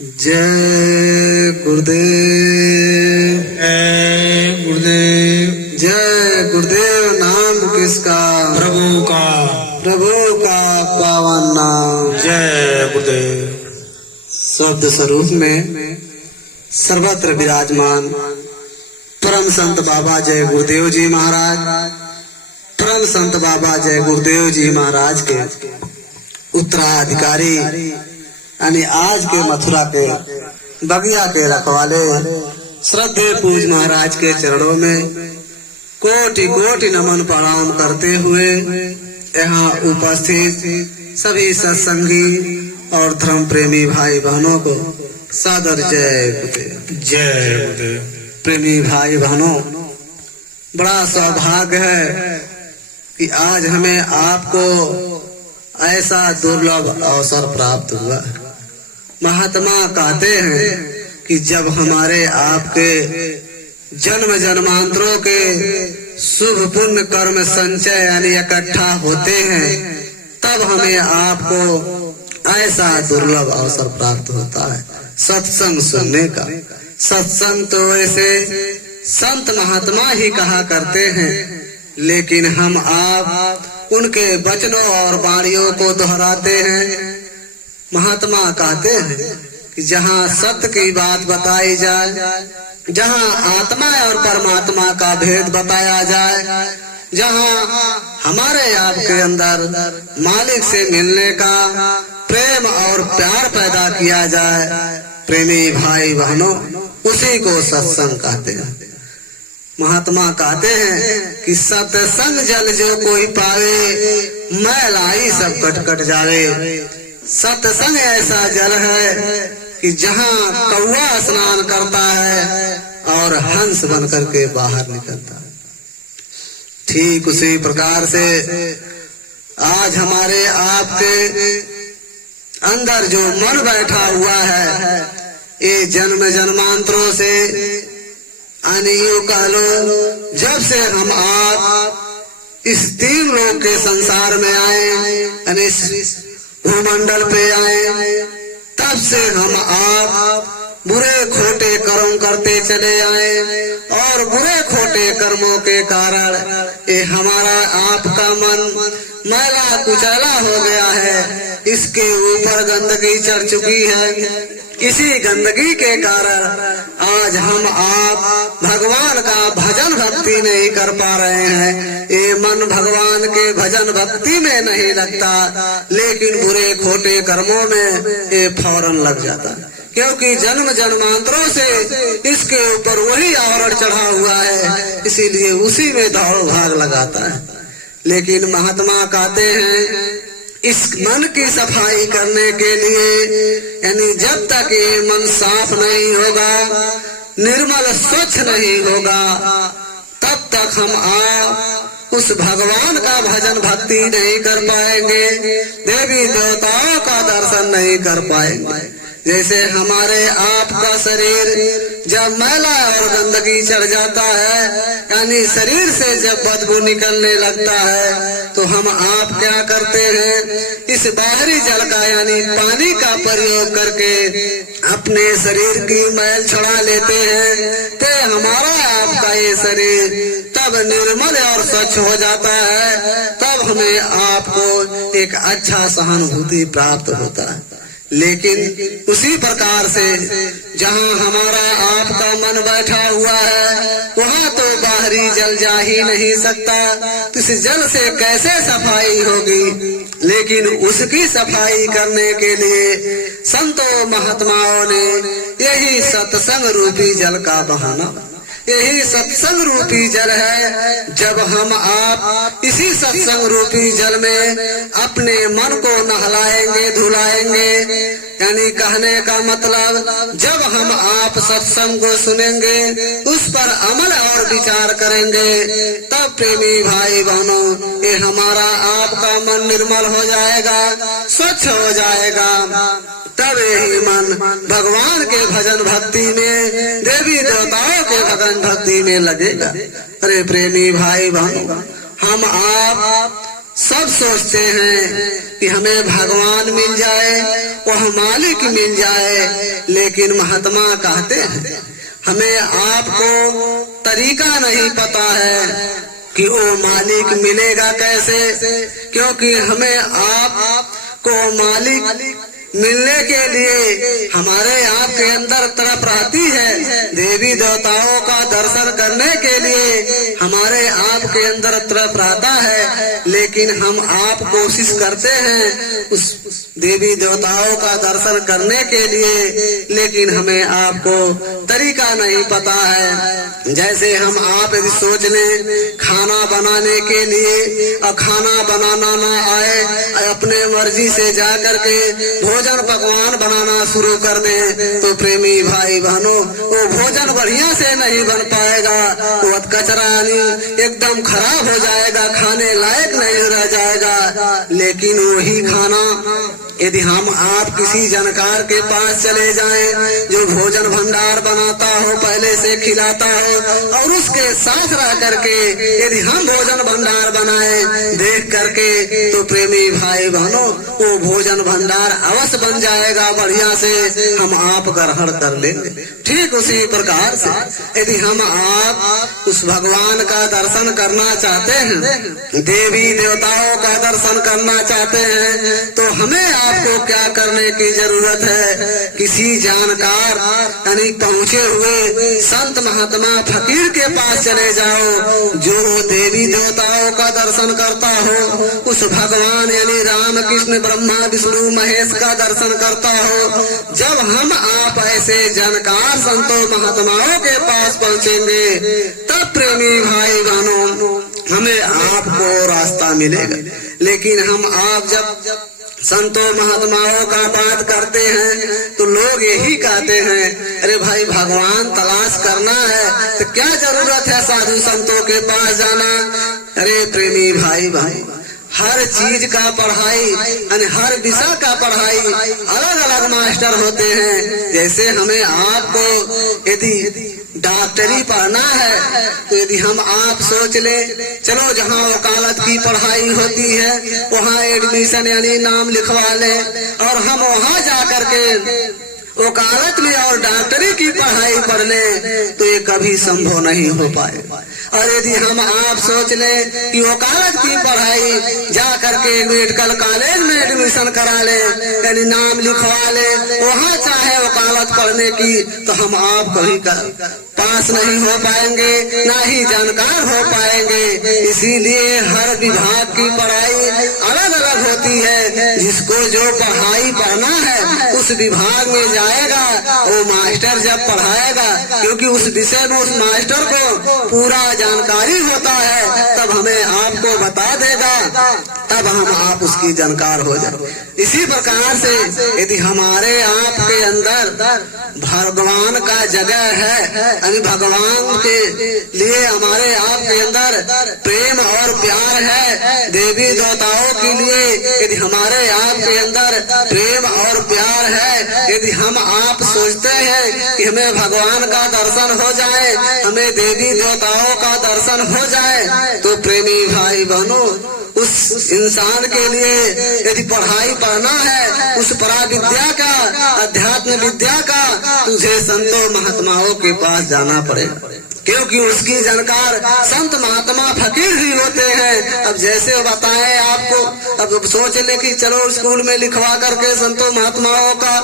जय गुरुदेव, जय गुरुदेव। जय गुरुदेव। नाम किसका? प्रभु का। प्रभु का पावन नाम। जय गुरुदेव। शब्द स्वरूप में सर्वत्र विराजमान परम संत बाबा जय गुरुदेव जी महाराज, परम संत बाबा जय गुरुदेव जी महाराज के उत्तराधिकारी यानी आज के मथुरा के बगिया के रखवाले श्रद्धेय पूज महाराज के चरणों में कोटि कोटि नमन प्रणाम करते हुए यहाँ उपस्थित सभी सत्संगी और धर्म प्रेमी भाई बहनों को सादर जय गुरुदेव। जय गुरुदेव। प्रेमी भाई बहनों, बड़ा सौभाग्य है कि आज हमें आपको ऐसा दुर्लभ अवसर प्राप्त हुआ है। महात्मा कहते हैं कि जब हमारे आपके जन्म जन्मांतरों के शुभ पुण्य कर्म संचय यानी इकट्ठा होते हैं, तब हमें आपको ऐसा दुर्लभ अवसर प्राप्त होता है सत्संग सुनने का। सत्संग तो वैसे संत महात्मा ही कहा करते हैं, लेकिन हम आप उनके वचनों और वाणियों को दोहराते हैं। महात्मा कहते हैं कि जहाँ सत्य की बात बताई जाए, जहाँ आत्मा और परमात्मा का भेद बताया जाए, जहाँ हमारे आपके अंदर मालिक से मिलने का प्रेम और प्यार पैदा किया जाए, प्रेमी भाई बहनों, उसी को सत्संग कहते हैं। महात्मा कहते हैं कि सत्संग जल जो कोई पावे, मैल आई सब कट कट जावे। सत्संग ऐसा जल है कि जहाँ कौवा स्नान करता है और हंस बन करके बाहर निकलता है, ठीक उसी प्रकार से आज हमारे आपके अंदर जो मन बैठा हुआ है, ये जन्म जन्मांतरों से यूं कह लो, जब से हम आप इस तीन लोक के संसार में आए, भूमंडल पे आए, तब से हम आप बुरे खोटे कर्म करते चले आए और बुरे खोटे कर्मों के कारण ये हमारा आपका मन मैला कुचैला हो गया है। इसके ऊपर गंदगी चढ़ चुकी है। इसी गंदगी के कारण आज हम आप भगवान का भजन भक्ति नहीं कर पा रहे हैं। ये मन भगवान के भजन भक्ति में नहीं लगता, लेकिन बुरे खोटे कर्मों में ये फौरन लग जाता है, क्योंकि जन्म जन्मांतरों से इसके ऊपर वही आवरण चढ़ा हुआ है, इसीलिए उसी में दौड़ भाग लगाता है। लेकिन महात्मा कहते हैं इस मन की सफाई करने के लिए, यानी जब तक ये मन साफ नहीं होगा, निर्मल स्वच्छ नहीं होगा, तब तक हम आप उस भगवान का भजन भक्ति नहीं कर पाएंगे, देवी देवताओं का दर्शन नहीं कर पाएंगे। जैसे हमारे आपका शरीर जब मैला और गंदगी चढ़ जाता है, यानी शरीर से जब बदबू निकलने लगता है, तो हम आप क्या करते हैं, इस बाहरी जल का यानी पानी का प्रयोग करके अपने शरीर की मैल छुड़ा लेते हैं, तो हमारा आपका ये शरीर तब निर्मल और स्वच्छ हो जाता है। तब हमें आपको एक अच्छा सहानुभूति प्राप्त होता है। लेकिन उसी प्रकार से जहाँ हमारा आपका मन बैठा हुआ है, वहाँ तो बाहरी जल जा ही नहीं सकता, तो इस जल से कैसे सफाई होगी। लेकिन उसकी सफाई करने के लिए संतों महात्माओं ने यही सत्संग रूपी जल का बहाना, यही सत्संग रूपी जल है। जब हम आप इसी सत्संग रूपी जल में अपने मन को नहलाएंगे धुलाएंगे, यानी कहने का मतलब जब हम आप सत्संग को सुनेंगे, उस पर अमल और विचार करेंगे, तब प्रेमी भाई बहनों ये हमारा आपका मन निर्मल हो जाएगा, स्वच्छ हो जाएगा। तब यही मन भगवान के भजन भक्ति में, देवी देवताओं के भजन भक्ति में लगेगा। अरे प्रेमी भाई बहनों, हम आप सब सोचते हैं कि हमें भगवान मिल जाए, वह मालिक मिल जाए, लेकिन महात्मा कहते हैं हमें आपको तरीका नहीं पता है कि वो मालिक मिलेगा कैसे, क्योंकि हमें आपको मालिक मिलने के लिए हमारे आपके अंदर तरफ रहती है। देवी देवताओं का दर्शन करने के लिए हमारे आपके अंदर तरफ रहता है, लेकिन हम आप कोशिश करते हैं उस देवी देवताओं का दर्शन करने के लिए, लेकिन हमें आपको तरीका नहीं पता है। जैसे हम आप यदि सोच लें खाना बनाने के लिए और खाना बनाना ना आए, अपने मर्जी से जा करके भोजन पकवान बनाना शुरू कर दे, तो प्रेमी भाई बहनों वो भोजन बढ़िया से नहीं बन पाएगा, वो कचरा एकदम खराब हो जाएगा, खाने लायक नहीं रह जाएगा। लेकिन वही खाना यदि हम आप किसी जानकार के पास चले जाएं जो भोजन भंडार बनाता हो, पहले से खिलाता हो, और उसके साथ रह करके यदि हम भोजन भंडार बनाएं देख करके, तो प्रेमी भाई बहनों वो भोजन भंडार अवश्य बन जाएगा, बढ़िया से हम आप ग्रहण कर लेंगे। ठीक उसी प्रकार से यदि हम आप उस भगवान का दर्शन करना चाहते हैं, देवी देवताओं का दर्शन करना चाहते हैं, तो हमें आपको क्या करने की जरूरत है? किसी जानकार यानी पहुँचे हुए संत महात्मा फकीर के पास चले जाओ, जो देवी देवताओं का दर्शन करता हो, उस भगवान यानी राम कृष्ण ब्रह्मा विष्णु महेश का दर्शन करता हो। जब हम आप ऐसे जानकार संतों महात्माओं के पास पहुँचेंगे, तब प्रेमी भाई बहनों हमें आपको रास्ता मिलेगा। लेकिन हम आप जब संतों महात्माओं का बात करते हैं तो लोग यही कहते हैं, अरे भाई भगवान तलाश करना है तो क्या जरूरत है साधु संतों के पास जाना। अरे प्रेमी भाई हर चीज का पढ़ाई यानी हर विषय का पढ़ाई अलग अलग मास्टर होते हैं। जैसे हमें आपको यदि डॉक्टरी पढ़ना है, तो यदि हम आप सोच ले चलो जहाँ वकालत की पढ़ाई होती है वहाँ एडमिशन यानी नाम लिखवा ले, और हम वहाँ जा करके वकालत में और डॉक्टरी की पढ़ाई पढ़ ले, तो ये कभी संभव नहीं हो पाए। और यदि हम आप सोच ले कि वकालत की पढ़ाई जा करके मेडिकल कॉलेज में एडमिशन करा ले यानी नाम लिखवा ले, वहाँ चाहे वकालत पढ़ने की, तो हम आप कभी पास नहीं हो पाएंगे, ना ही जानकार हो पाएंगे। इसीलिए हर विभाग की पढ़ाई अलग अलग होती है। जिसको जो पढ़ाई पढ़ना है उस विभाग में जाएगा, वो मास्टर जब पढ़ाएगा, क्योंकि उस विषय में उस मास्टर को पूरा जानकारी होता है, तब हमें आपको बता देगा, तब हम आप उसकी जानकार हो जाए। इसी प्रकार से यदि हमारे आपके अंदर भगवान का जगह है, यानी भगवान के लिए हमारे आपके अंदर प्रेम और प्यार है, देवी देवताओं के लिए यदि हमारे आपके अंदर प्रेम और प्यार है, यदि हम आप सोचते हैं कि हमें भगवान का दर्शन हो जाए, हमें देवी देवताओं का दर्शन हो जाए, तो प्रेमी भाई बहनों उस इंसान के लिए यदि पढ़ाई पढ़ना है, उस परा विद्या का, अध्यात्म विद्या का, तुझे संतों महात्माओं के पास जाना पड़ेगा, क्योंकि उसकी जानकार संत महात्मा फकीर ही होते हैं। अब जैसे बताएं आपको, अब सोच ले कि चलो स्कूल में लिखवा करके संतों महात्माओं का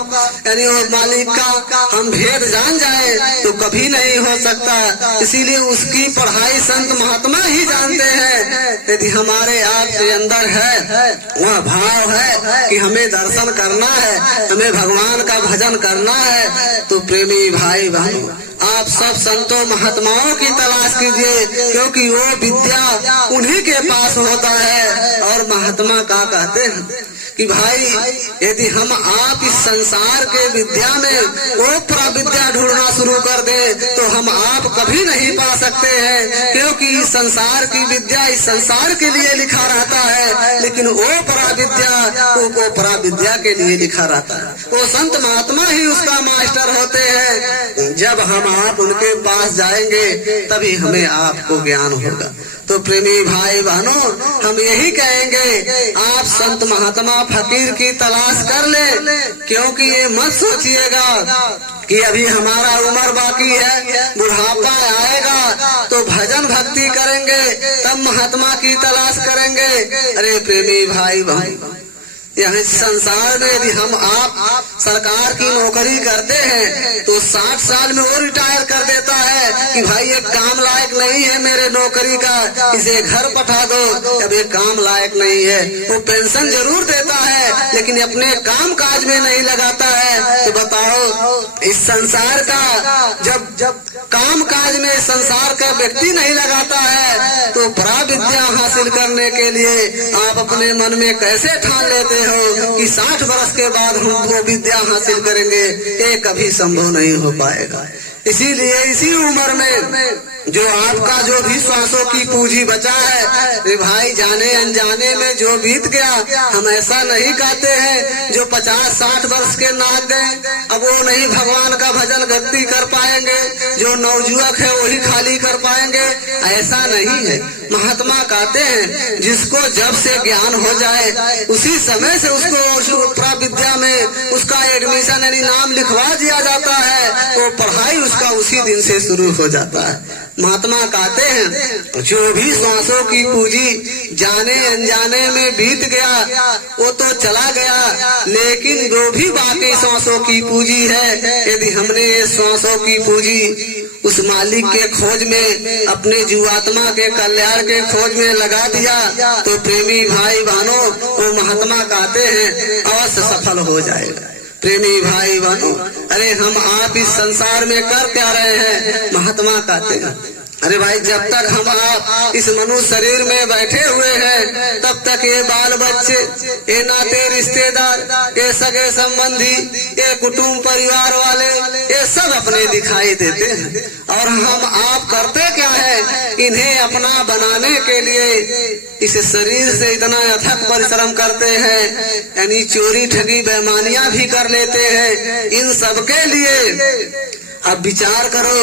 यानी मालिक का हम भेद जान जाए, तो कभी नहीं हो सकता। इसीलिए उसकी पढ़ाई संत महात्मा ही जानते हैं। यदि हमारे आपके अंदर है वह भाव है कि हमें दर्शन करना है, हमें भगवान का भजन करना है, तो प्रेमी भाई बहनों आप सब संतों महात्माओं की तलाश कीजिए, क्योंकि वो विद्या उन्हीं के पास होता है। और महात्मा का कहते हैं कि भाई यदि हम आप इस संसार के विद्या में वो परा विद्या ढूंढना शुरू कर दे, तो हम आप कभी नहीं पा सकते हैं, क्योंकि इस संसार की विद्या इस संसार के लिए लिखा रहता है, लेकिन वो परा विद्या वो परा विद्या के लिए लिखा रहता है। वो संत महात्मा ही उसका मास्टर होते हैं। जब हम आप उनके पास जाएंगे तभी हमें आपको ज्ञान होगा। तो प्रेमी भाई बहनों, हम यही कहेंगे आप संत महात्मा फकीर की तलाश कर ले, क्योंकि ये मत सोचिएगा कि अभी हमारा उम्र बाकी है, बुढ़ापा आएगा तो भजन भक्ति करेंगे तब महात्मा की तलाश करेंगे। अरे प्रेमी भाई बहन, यहाँ संसार में यदि हम आप सरकार की नौकरी करते हैं तो 60 साल में वो रिटायर कर देता है कि भाई ये काम लायक नहीं है मेरे नौकरी का, इसे घर पठा दो, अब ये काम लायक नहीं है। वो पेंशन जरूर देता है लेकिन अपने काम काज में नहीं लगाता है। तो बताओ, इस संसार का जब काम काज में संसार का व्यक्ति नहीं लगाता है तो पराविद्या हासिल करने के लिए आप अपने मन में कैसे ठान लेते हो कि 60 वर्ष के बाद हम वो विद्या हासिल करेंगे? ये कभी संभव नहीं हो पाएगा। इसीलिए इसी उम्र में जो आपका जो भी श्वासों की पूंजी बचा है, रे भाई जाने अनजाने में जो बीत गया, हम ऐसा नहीं कहते हैं जो 50-60 वर्ष के नाग गए अब वो नहीं भगवान का भजन भक्ति कर पाएंगे, जो नवजुवक है वही खाली कर पाएंगे, ऐसा नहीं है। महात्मा कहते हैं जिसको जब से ज्ञान हो जाए उसी समय से उसको प्राविद्या में उसका एडमिशन यानी नाम लिखवा दिया जाता है, वो पढ़ाई उसका उसी दिन से शुरू हो जाता है। महात्मा कहते हैं जो भी श्वासों की पूंजी जाने अनजाने में बीत गया वो तो चला गया, लेकिन जो भी बाकी श्वासों की पूंजी है, यदि हमने ये श्वासों की पूंजी उस मालिक के खोज में, अपने जीवात्मा के कल्याण के खोज में लगा दिया तो प्रेमी भाई बहनों, वो महात्मा कहते हैं अवश्य सफल हो जाएगा। प्रेमी भाई बहनों, अरे हम आप इस संसार में कर क्या रहे हैं? महात्मा कहते हैं अरे भाई जब तक हम आप इस मनुष्य शरीर में बैठे हुए हैं तब तक ये बाल बच्चे, ये नाते रिश्तेदार, ये सगे संबंधी, ये कुटुंब परिवार वाले, ये सब अपने दिखाई देते हैं। और हम आप करते क्या है? इन्हें अपना बनाने के लिए इस शरीर से इतना अथक परिश्रम करते हैं, यानी चोरी ठगी बेईमानियां भी कर लेते हैं इन सब के लिए। अब विचार करो,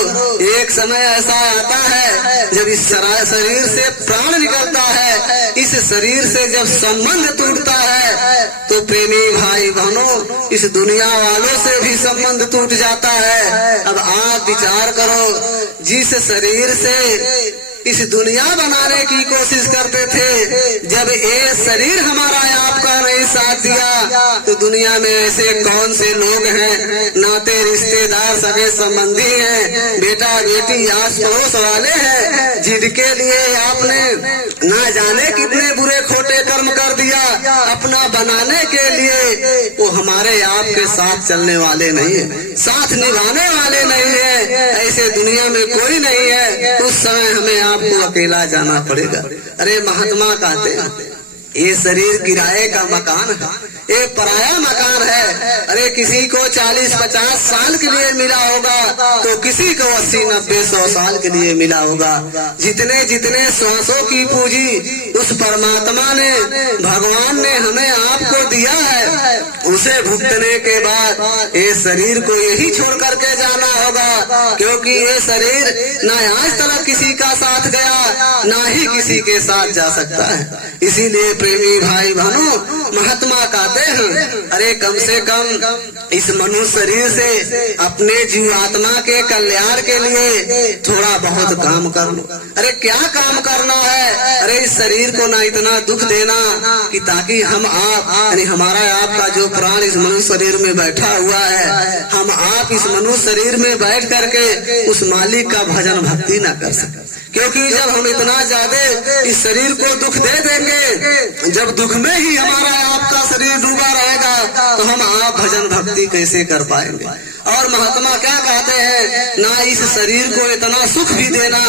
एक समय ऐसा आता है जब इस शरीर से प्राण निकलता है, इस शरीर से जब संबंध टूटता है तो प्रेमी भाई बहनों, इस दुनिया वालों से भी संबंध टूट जाता है। अब आप विचार करो, जिस शरीर से इस दुनिया बनाने की कोशिश करते थे, जब ये शरीर हमारा आपका नहीं साथ दिया तो दुनिया में ऐसे कौन से लोग हैं, नाते रिश्तेदार सगे संबंधी हैं, बेटा बेटी आस पड़ोस वाले हैं, जिनके लिए आपने ना जाने कितने बुरे खोटे कर्म कर दिया अपना बनाने के लिए, वो हमारे आपके साथ चलने वाले नहीं है, साथ निभाने वाले नहीं है। ऐसे दुनिया में कोई नहीं है, उस समय हमें आपको अकेला जाना पड़ेगा। अरे महात्मा कहते हैं ये शरीर किराए का मकान है, ये पराया मकान है। अरे किसी को 40-50 साल के लिए मिला होगा तो किसी को 80-90-100 साल के लिए मिला होगा। जितने जितने श्वासों की पूंजी उस परमात्मा ने, भगवान ने हमें आपको दिया है, उसे भुगतने के बाद ये शरीर को यही छोड़ करके जाना होगा, क्योंकि ये शरीर न आज तक किसी का साथ गया ना ही किसी के साथ जा सकता है। इसीलिए प्रेमी भाई बहनों, महात्मा कहते हैं अरे कम से कम इस मनुष्य शरीर से अपने जीवात्मा के कल्याण के लिए थोड़ा बहुत काम कर लो। अरे क्या काम करना है? अरे इस शरीर को ना इतना दुख देना कि ताकि हम आप यानी हमारा आपका जो प्राण इस मनुष्य शरीर में बैठा हुआ है, हम आप इस मनुष्य शरीर में बैठ करके उस मालिक का भजन भक्ति ना कर सके। क्योंकि जब हम इतना ज्यादा इस शरीर को दुख दे देंगे, जब दुख में ही हमारा आपका शरीर डूबा रहेगा तो हम आप भजन भक्ति कैसे कर पाएंगे? और महात्मा क्या कहते हैं, ना इस शरीर को इतना सुख भी देना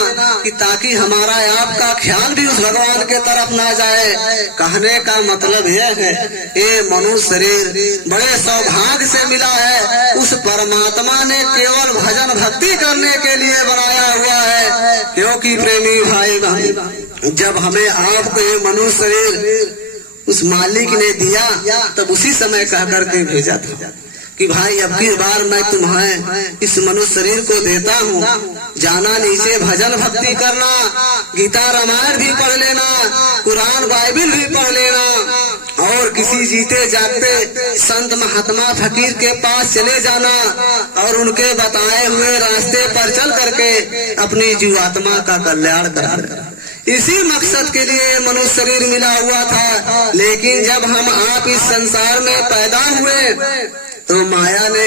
कि ताकि हमारा आपका ख्याल भी उस भगवान के तरफ ना जाए। कहने का मतलब यह है ये मनुष्य शरीर बड़े सौभाग्य से मिला है, उस परमात्मा ने केवल भजन भक्ति करने के लिए बनाया हुआ है। क्योंकि प्रेमी भाई बहन, जब हमें आपको ये मनुष्य शरीर उस मालिक ने दिया तब उसी समय कह करके भेजा था कि भाई अब की बार मैं तुम्हें इस मनुष्य शरीर को देता हूँ, जाना नीचे भजन भक्ति करना, गीता रामायण भी पढ़ लेना, कुरान बाइबिल भी पढ़ लेना, और किसी जीते जागते संत महात्मा फकीर के पास चले जाना और उनके बताए हुए रास्ते पर चल करके अपनी जीवात्मा का कल्याण कराना। इसी मकसद के लिए मनुष्य शरीर मिला हुआ था। लेकिन जब हम आप इस संसार में पैदा हुए तो माया ने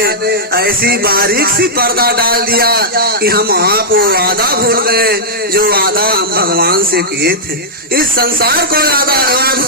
ऐसी बारीक सी पर्दा डाल दिया कि हम आप वो वादा भूल गए जो वादा हम भगवान से किए थे। इस संसार को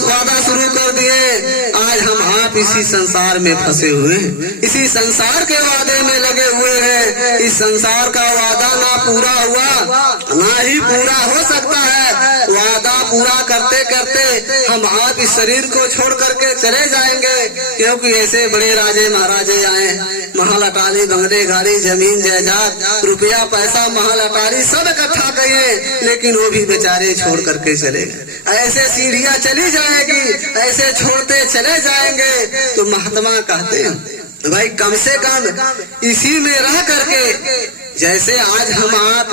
वादा शुरू कर दिए। आज हम आप इसी संसार में फंसे हुए हैं, इसी संसार के वादे में लगे हुए हैं। इस संसार का वादा ना पूरा हुआ ना ही पूरा हो सकता है। वादा पूरा करते करते हम आप इस शरीर को छोड़ करके चले जाएंगे, क्योंकि ऐसे बड़े राजे महाराजे आए, महल अटारी, बंगले, गाड़ी, जमीन, जायदाद, रुपया, पैसा, महल अटारी सब इकट्ठा किए, लेकिन वो भी बेचारे छोड़ करके चले गए। ऐसे सीढ़ियां चली जाएगी, ऐसे छोड़ते चले जाएंगे। तो महात्मा कहते हैं भाई कम से कम इसी में रह करके, जैसे आज हम आप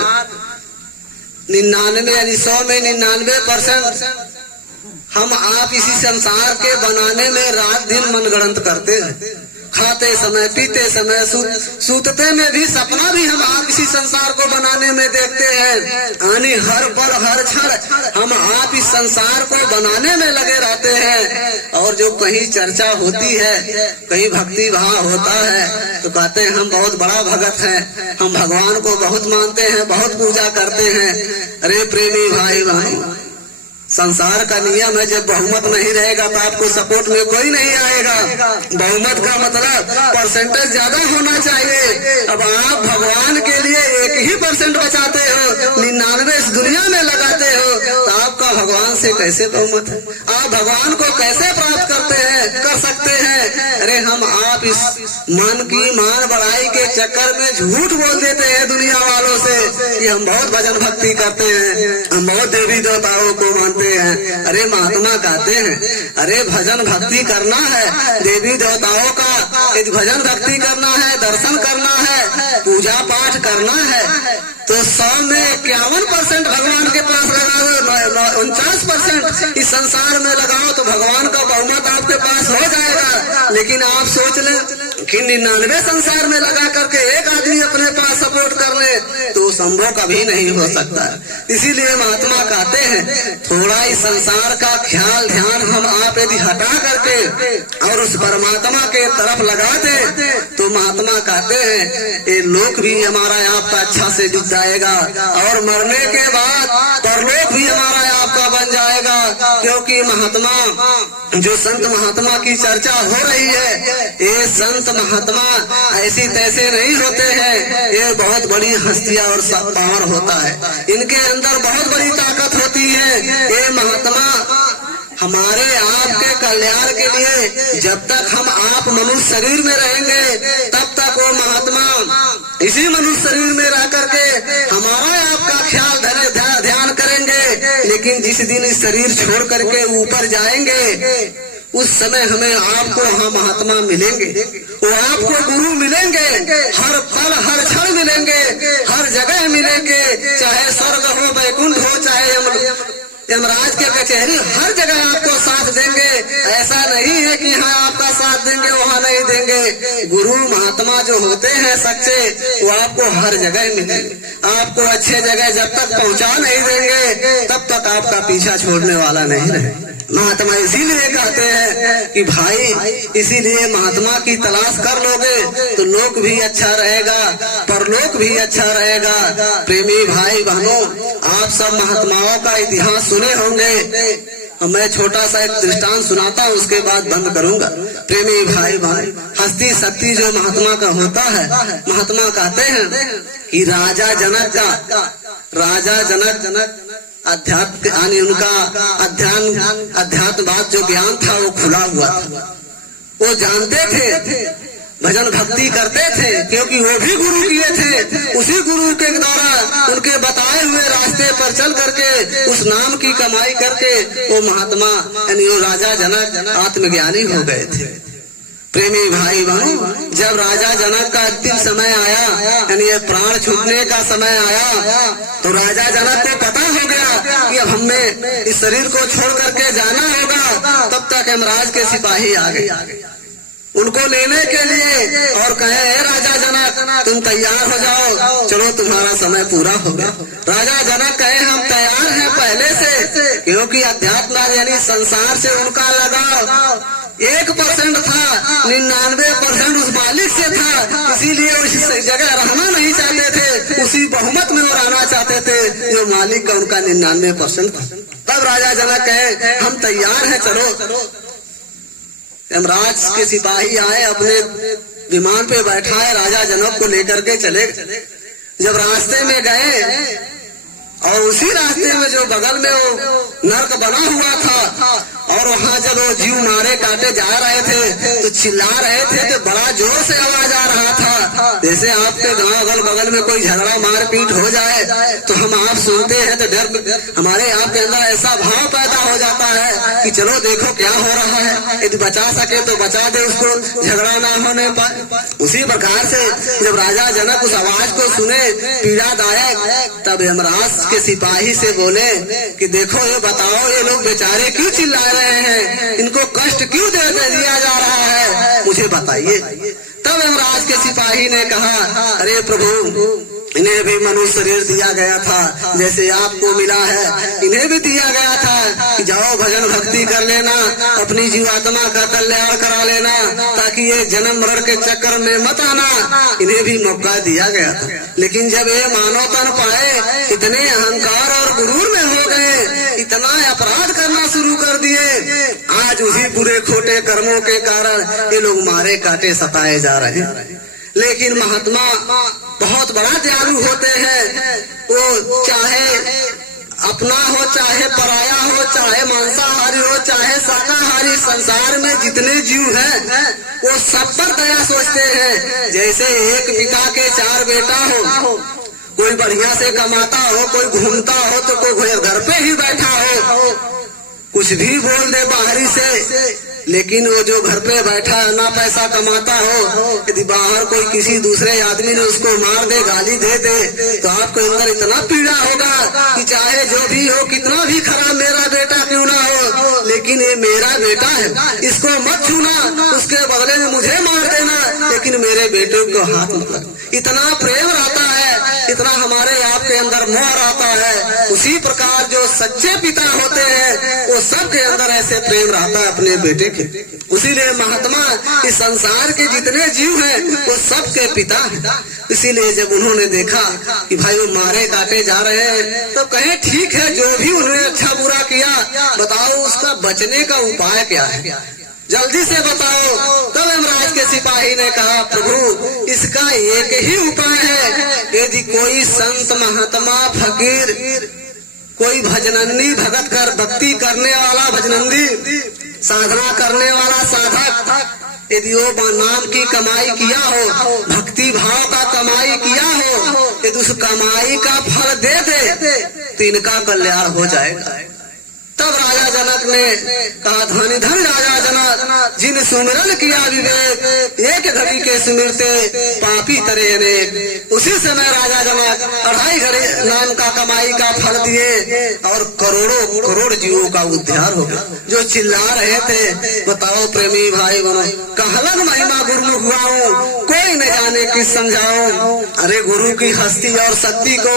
99 यानी 100 में 99% हम आप इसी संसार के बनाने में रात दिन मनगढ़ंत करते हैं। खाते समय, पीते समय, सूतते में भी सपना भी हम आप इसी संसार को बनाने में देखते हैं। यानी हर पल हर क्षण हम आप इस संसार को बनाने में लगे रहते हैं। और जो कहीं चर्चा होती है, कहीं भक्ति भाव होता है, तो कहते हैं हम बहुत बड़ा भगत हैं, हम भगवान को बहुत मानते हैं, बहुत पूजा करते हैं। अरे प्रेमी भाई बहनों, संसार का नियम है जब बहुमत नहीं रहेगा तो आपको सपोर्ट में कोई नहीं आएगा। बहुमत का मतलब परसेंटेज ज्यादा होना चाहिए। अब आप भगवान के लिए 1% बचाते हो, 99 इस दुनिया में लगाते हो, तो आपका भगवान से कैसे बहुमत है? आप भगवान को कैसे प्राप्त कर सकते हैं? अरे हम आप इस मन की मान बढ़ाई के चक्कर में झूठ बोल देते हैं दुनिया वालों से कि हम बहुत भजन भक्ति करते हैं, हम बहुत देवी देवताओं को मानते हैं। अरे महात्मा कहते हैं अरे भजन भक्ति करना है, देवी देवताओं का भजन भक्ति करना है, दर्शन करना है, पूजा पाठ करना है, तो 100 में 51% भगवान के पास लगा दो, 49% इस संसार में लगाओ तो भगवान का बहुमत आपके पास हो जाएगा। लेकिन आप सोच लें कि 99 संसार में लगा करके एक आदमी अपने पास सपोर्ट कर ले, तो संभव कभी नहीं हो सकता। इसीलिए महात्मा कहते हैं थोड़ा इस संसार का ख्याल ध्यान हम आप यदि हटा करके और उस परमात्मा के तरफ लगा दे, तो महात्मा कहते हैं ये लोक भी हमारा आपका अच्छा से बीत जाएगा और मरने के बाद परलोक भी हमारा आपका बन जाएगा। क्योंकि महात्मा जो संत महात्मा की चर्चा हो रही है, ये संत महात्मा ऐसी तैसे नहीं होते हैं, ये बहुत बड़ी हस्तियां और पावर होता है, इनके अंदर बहुत बड़ी ताकत होती है। ये महात्मा हमारे आपके कल्याण के लिए जब तक हम आप मनुष्य शरीर में रहेंगे तब तक वो महात्मा इसी मनुष्य शरीर में रह करके हमारा आपका ख्याल ध्यान करेंगे। लेकिन जिस दिन इस शरीर छोड़ करके ऊपर जाएंगे उस समय हमें आपको वहाँ महात्मा मिलेंगे, वो आपको गुरु मिलेंगे, हर पल हर क्षण मिलेंगे, हर जगह मिलेंगे, चाहे स्वर्ग हो, वैकुंठ हो, चाहे यमराज के कचहरी, हर जगह आपको साथ देंगे। ऐसा नहीं है कि यहाँ आपका साथ देंगे वहाँ नहीं देंगे। गुरु महात्मा जो होते हैं सच्चे, वो आपको हर जगह मिलेंगे, आपको अच्छे जगह जब तक पहुँचा नहीं देंगे तब तक आपका पीछा छोड़ने वाला नहीं रहे। महात्मा इसीलिए कहते हैं कि भाई इसीलिए महात्मा की तलाश कर लोगे तो लोक भी अच्छा रहेगा, परलोक भी अच्छा रहेगा। प्रेमी भाई बहनों, आप सब महात्माओं का इतिहास सुने होंगे। मैं छोटा सा एक दृष्टांत सुनाता हूँ, उसके बाद बंद करूंगा। प्रेमी भाई हस्ती शक्ति जो महात्मा का होता है, महात्मा कहते हैं कि राजा जनक अध्यात्म यानी उनका अध्यात्मवाद जो ज्ञान था वो खुला हुआ था, वो जानते थे, भजन भक्ति करते थे, क्योंकि वो भी गुरु किए थे। उसी गुरु के द्वारा उनके बताए हुए रास्ते पर चल करके उस नाम की कमाई करके वो महात्मा यानी वो राजा जनक आत्मज्ञानी हो गए थे। प्रेमी भाई बहनों, जब राजा जनक का अंतिम समय आया, यानी ये प्राण छूटने का समय आया, तो राजा जनक को पता हो गया कि अब हमें इस शरीर को छोड़ करके जाना होगा। तब तक यमराज के सिपाही आ गए उनको लेने के लिए और कहे, राजा जनक तुम तैयार हो जाओ, चलो तुम्हारा समय पूरा हो गया। राजा जनक कहे, हम तैयार हैं पहले से, क्योंकि अध्यात्म यानी संसार से उनका लगाव 1% था, 99% उस मालिक से था, इसीलिए उस जगह रहना नहीं चाहते थे, उसी बहुमत में वो रहना चाहते थे जो मालिक का उनका 99% था। तब राजा जनक कहे, हम तैयार हैं, चलो। यमराज के सिपाही आए, अपने विमान पे बैठाए, राजा जनक को लेकर के चले। जब रास्ते में गए और उसी रास्ते में जो बगल में वो नर्क बना हुआ था, और वहाँ जब वो जीव मारे काटे जा रहे थे तो चिल्ला रहे थे कि बड़ा जोर से आवाज आ रहा था, जैसे आपके गांव अगल बगल में कोई झगड़ा मारपीट हो जाए तो हम आप सुनते हैं तो डर हमारे आपके अंदर ऐसा भाव पैदा हो जाता है कि चलो देखो क्या हो रहा है, यदि बचा सके तो बचा दे उसको, झगड़ा ना होने पाए। उसी प्रकार से जब राजा जनक उस आवाज को सुने पीड़ादायक, तब यमराज के सिपाही से बोले कि देखो ये बताओ, ये लोग बेचारे क्यों चिल्ला रहे हैं, इनको कष्ट क्यों दे दिया जा रहा है, मुझे बताइए। तब यमराज के सिपाही ने कहा, अरे प्रभु, इन्हें भी मनुष्य शरीर दिया गया था जैसे आपको मिला है, इन्हें भी दिया गया था कि जाओ भजन भक्ति कर लेना, अपनी जीवात्मा का कल्याण करा लेना, ताकि ये जन्म मरण के चक्कर में मत आना, इन्हें भी मौका दिया गया था। लेकिन जब ये मानव तन पाए, इतने अहंकार और गुरूर में हो गए, इतना अपराध करना शुरू कर दिए, आज उसी बुरे खोटे कर्मों के कारण ये लोग मारे काटे सताए जा रहे हैं। लेकिन महात्मा बहुत बड़ा दयालु होते हैं, वो चाहे अपना हो चाहे पराया हो, चाहे मांसाहारी हो चाहे शाकाहारी, संसार में जितने जीव हैं वो सब पर दया सोचते हैं। जैसे एक पिता के 4 बेटा हो, कोई बढ़िया से कमाता हो, कोई घूमता हो तो कोई घर पे ही बैठा हो, कुछ भी बोल दे बाहरी से, लेकिन वो जो घर पे बैठा है ना पैसा कमाता हो, यदि बाहर कोई किसी दूसरे आदमी ने उसको मार दे, गाली दे दे, तो आपके अंदर इतना पीड़ा होगा कि चाहे जो भी हो, कितना भी खराब मेरा बेटा क्यों ना हो, लेकिन ये मेरा बेटा है, इसको मत छूना, उसके बदले में मुझे मार देना, लेकिन मेरे बेटे को हाथ मत लगा। इतना प्रेम रहता है, इतना हमारे आपके अंदर मोह रहता है। उसी प्रकार जो सच्चे पिता होते हैं वो सबके अंदर ऐसे प्रेम रहता है अपने बेटे के। इसीलिए महात्मा इस संसार के जितने जीव हैं वो सबके पिता हैं। इसीलिए जब उन्होंने देखा कि भाई वो मारे काटे जा रहे हैं, तो कहे ठीक है, जो भी उन्होंने अच्छा बुरा किया, बताओ उसका बचने का उपाय क्या है, जल्दी से बताओ। तब यमराज के सिपाही ने कहा, प्रभु इसका एक ही उपाय है, यदि कोई संत महात्मा फकीर, कोई भजनंदी भगत कर भक्ति करने वाला भजनंदी, साधना करने वाला साधक, यदि वो नाम की कमाई किया हो, भक्ति भाव का कमाई किया हो, यदि उस कमाई का फल दे दे तो इनका कल्याण हो जाएगा। तब राजा जनक ने कहा, धनी धन राजा जनक, जिन सुमिरन किया विवेक, एक घड़ी के सुमिरते पापी तरे अनेक। उसी समय राजा जनक 2.5 घड़ी नाम का कमाई का फल दिए और करोड़ों करोड़ जीवों का उद्धार हो गया। जो चिल्ला रहे थे, बताओ प्रेमी भाई बनो, कहलन महिमा गुरु हुआ, कोई न जाने किस समझाओ। अरे गुरु की हस्ती और शक्ति को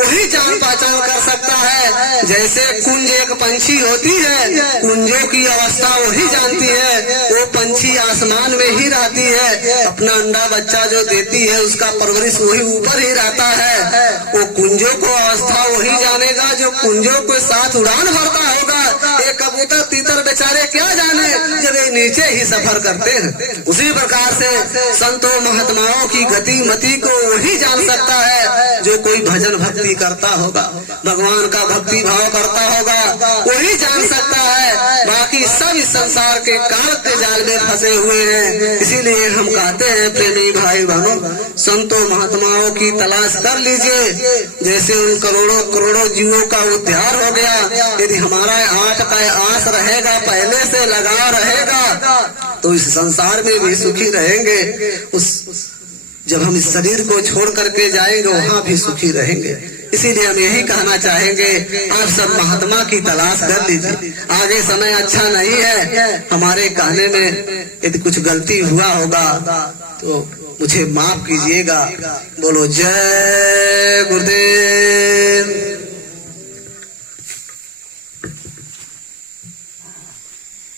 वही जान पहचान कर सकता है। जैसे कुंज एक पंछी होती है, कुंजों की अवस्था वही जानती है, वो पंछी आसमान में ही रहती है, अपना अंडा बच्चा जो देती है उसका परवरिश वही ऊपर ही रहता है। वो कुंजों को अवस्था वही जानेगा जो कुंजों के साथ उड़ान भरता होगा। ये कबूतर तीतर बेचारे क्या जाने जब ये नीचे ही सफर करते हैं। उसी प्रकार से संतों महात्माओं की गति मति को वही जान सकता है जो कोई भजन भक्ति करता होगा, भगवान का भक्ति भाव करता होगा, वही जान सकता है है, बाकी सब इस संसार के काल के जाल में फंसे हुए हैं। इसीलिए हम कहते हैं प्रेमी भाई बहनों, संतों महात्माओं की तलाश कर लीजिए। जैसे उन करोड़ों करोड़ों जीवों का उद्धार हो गया, यदि हमारा आठ का आस रहेगा, पहले से लगा रहेगा, तो इस संसार में भी सुखी रहेंगे। जब हम इस शरीर को छोड़ करके जाएंगे वहाँ भी सुखी रहेंगे। इसीलिए हम यही कहना चाहेंगे, आप सब महात्मा की तलाश कर लीजिए। आगे समय अच्छा नहीं है, हमारे कहने में यदि कुछ गलती हुआ होगा तो मुझे माफ कीजिएगा। बोलो जय